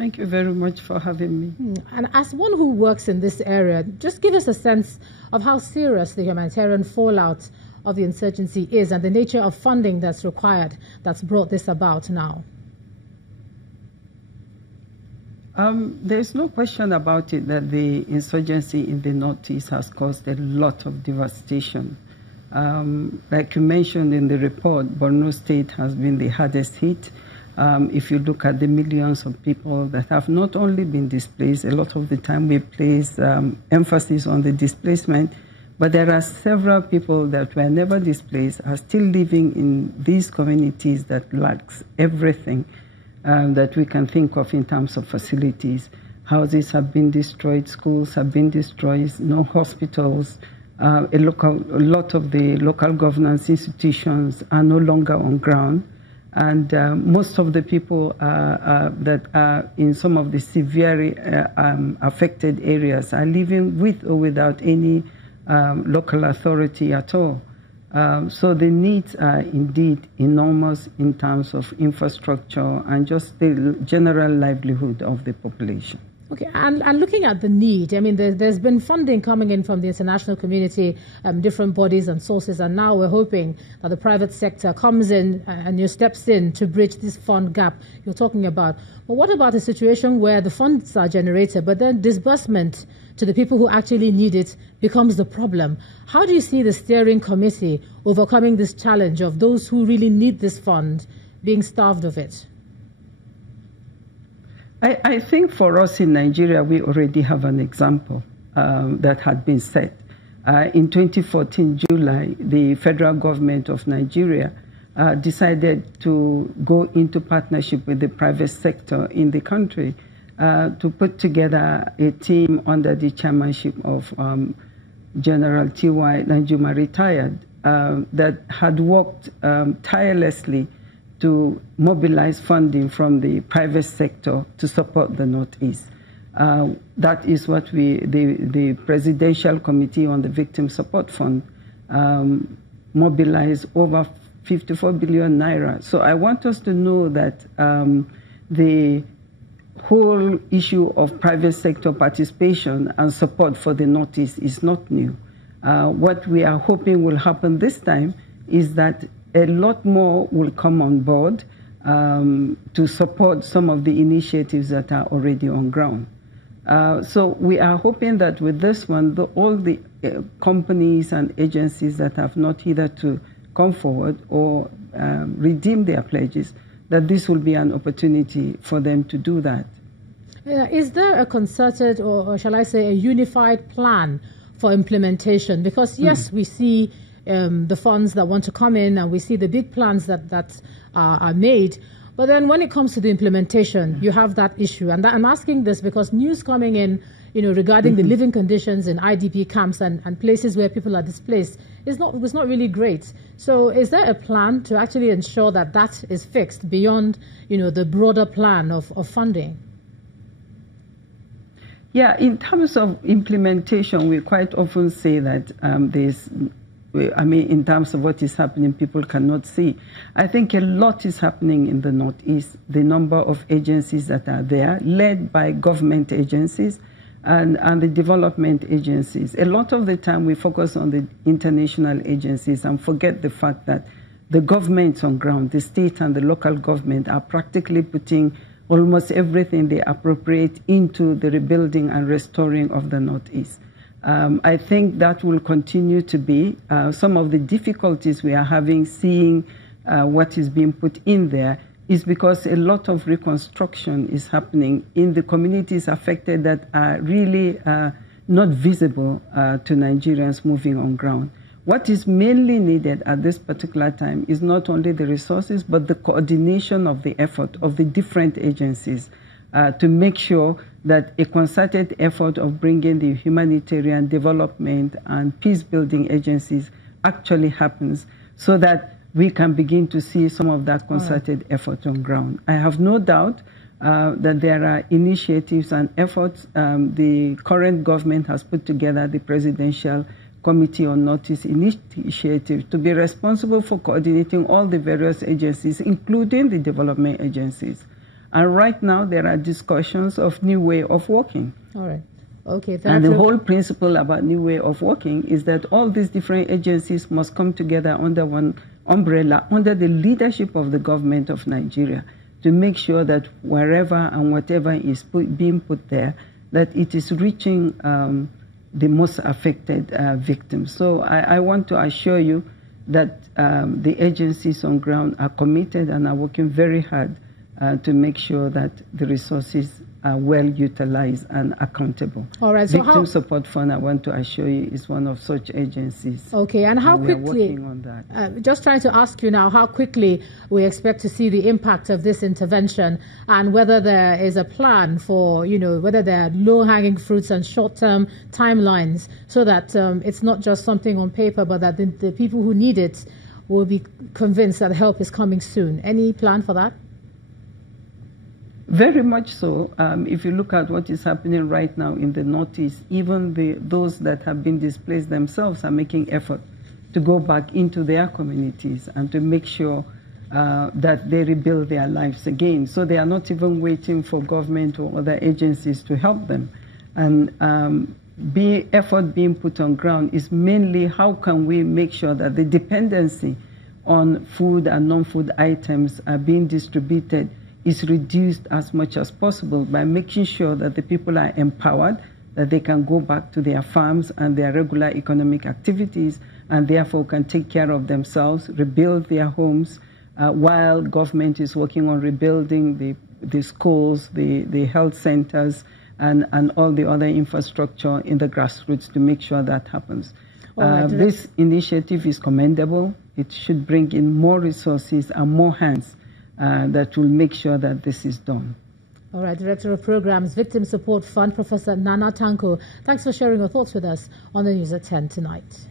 Thank you very much for having me. And as one who works in this area, just give us a sense of how serious the humanitarian fallout of the insurgency is and the nature of funding that's required that's brought this about now. There's no question about it that the insurgency in the Northeast has caused a lot of devastation. Like you mentioned in the report, Borno State has been the hardest hit. If you look at the millions of people that have not only been displaced, a lot of the time we place emphasis on the displacement, but there are several people that were never displaced, are still living in these communities that lacks everything that we can think of in terms of facilities. Houses have been destroyed, schools have been destroyed, no hospitals. A lot of the local governance institutions are no longer on ground. And most of the people that are in some of the severely affected areas are living with or without any local authority at all. So the needs are indeed enormous in terms of infrastructure and just the general livelihood of the population. Okay, and looking at the need, I mean, there's been funding coming in from the international community, different bodies and sources, and now we're hoping that the private sector comes in and steps in to bridge this fund gap you're talking about. But what about a situation where the funds are generated, but then disbursement to the people who actually need it becomes the problem? How do you see the steering committee overcoming this challenge of those who really need this fund being starved of it? I think for us in Nigeria, we already have an example that had been set. In 2014, July, the federal government of Nigeria decided to go into partnership with the private sector in the country to put together a team under the chairmanship of General T.Y. Najuma retired that had worked tirelessly to mobilize funding from the private sector to support the Northeast. That is what the Presidential Committee on the Victim Support Fund mobilized over 54 billion naira. So I want us to know that the whole issue of private sector participation and support for the Northeast is not new. What we are hoping will happen this time is that a lot more will come on board to support some of the initiatives that are already on ground. So we are hoping that with this one, all the companies and agencies that have not hitherto come forward or redeemed their pledges, that this will be an opportunity for them to do that. Is there a concerted or shall I say a unified plan for implementation? Because yes, we see the funds that want to come in, and we see the big plans that are made. But then when it comes to the implementation, you have that issue. And I'm asking this because news coming in, regarding the living conditions in IDP camps and places where people are displaced was not really great. So is there a plan to actually ensure that that is fixed beyond, the broader plan of funding? Yeah, in terms of implementation, we quite often say that in terms of what is happening, people cannot see. I think a lot is happening in the Northeast. The number of agencies that are there, led by government agencies and the development agencies. A lot of the time we focus on the international agencies and forget the fact that the governments on ground, the state and the local government, are practically putting almost everything they appropriate into the rebuilding and restoring of the Northeast. I think that will continue to be some of the difficulties we are having seeing what is being put in there is because a lot of reconstruction is happening in the communities affected that are really not visible to Nigerians moving on ground. What is mainly needed at this particular time is not only the resources, but the coordination of the effort of the different agencies to make sure that a concerted effort of bringing the humanitarian development and peace-building agencies actually happens so that we can begin to see some of that concerted effort on ground. I have no doubt that there are initiatives and efforts. The current government has put together the Presidential Committee on Northeast Initiative to be responsible for coordinating all the various agencies, including the development agencies. And right now, there are discussions of new way of working. All right. Okay. And the whole principle about new way of working is that all these different agencies must come together under one umbrella, under the leadership of the government of Nigeria, to make sure that wherever and whatever is being put there, that it is reaching the most affected victims. So I want to assure you that the agencies on ground are committed and are working very hard to make sure that the resources are well utilized and accountable. All right. So Victim Support Fund, I want to assure you, is one of such agencies. Okay. And how quickly? We are working on that. Just trying to ask you now how quickly we expect to see the impact of this intervention, and whether there is a plan for, whether there are low-hanging fruits and short-term timelines, so that it's not just something on paper, but that the people who need it will be convinced that help is coming soon. Any plan for that? Very much so. If you look at what is happening right now in the Northeast, even those that have been displaced themselves are making effort to go back into their communities and to make sure that they rebuild their lives again. So they are not even waiting for government or other agencies to help them. And effort being put on ground is mainly how can we make sure that the dependency on food and non-food items are being distributed is reduced as much as possible by making sure that the people are empowered, that they can go back to their farms and their regular economic activities, and therefore can take care of themselves, rebuild their homes, while government is working on rebuilding the schools, the health centers, and all the other infrastructure in the grassroots to make sure that happens. This initiative is commendable. It should bring in more resources and more hands that will make sure that this is done. All right, Director of Programs, Victim Support Fund, Professor Nana Tanko, thanks for sharing your thoughts with us on the News at 10 tonight.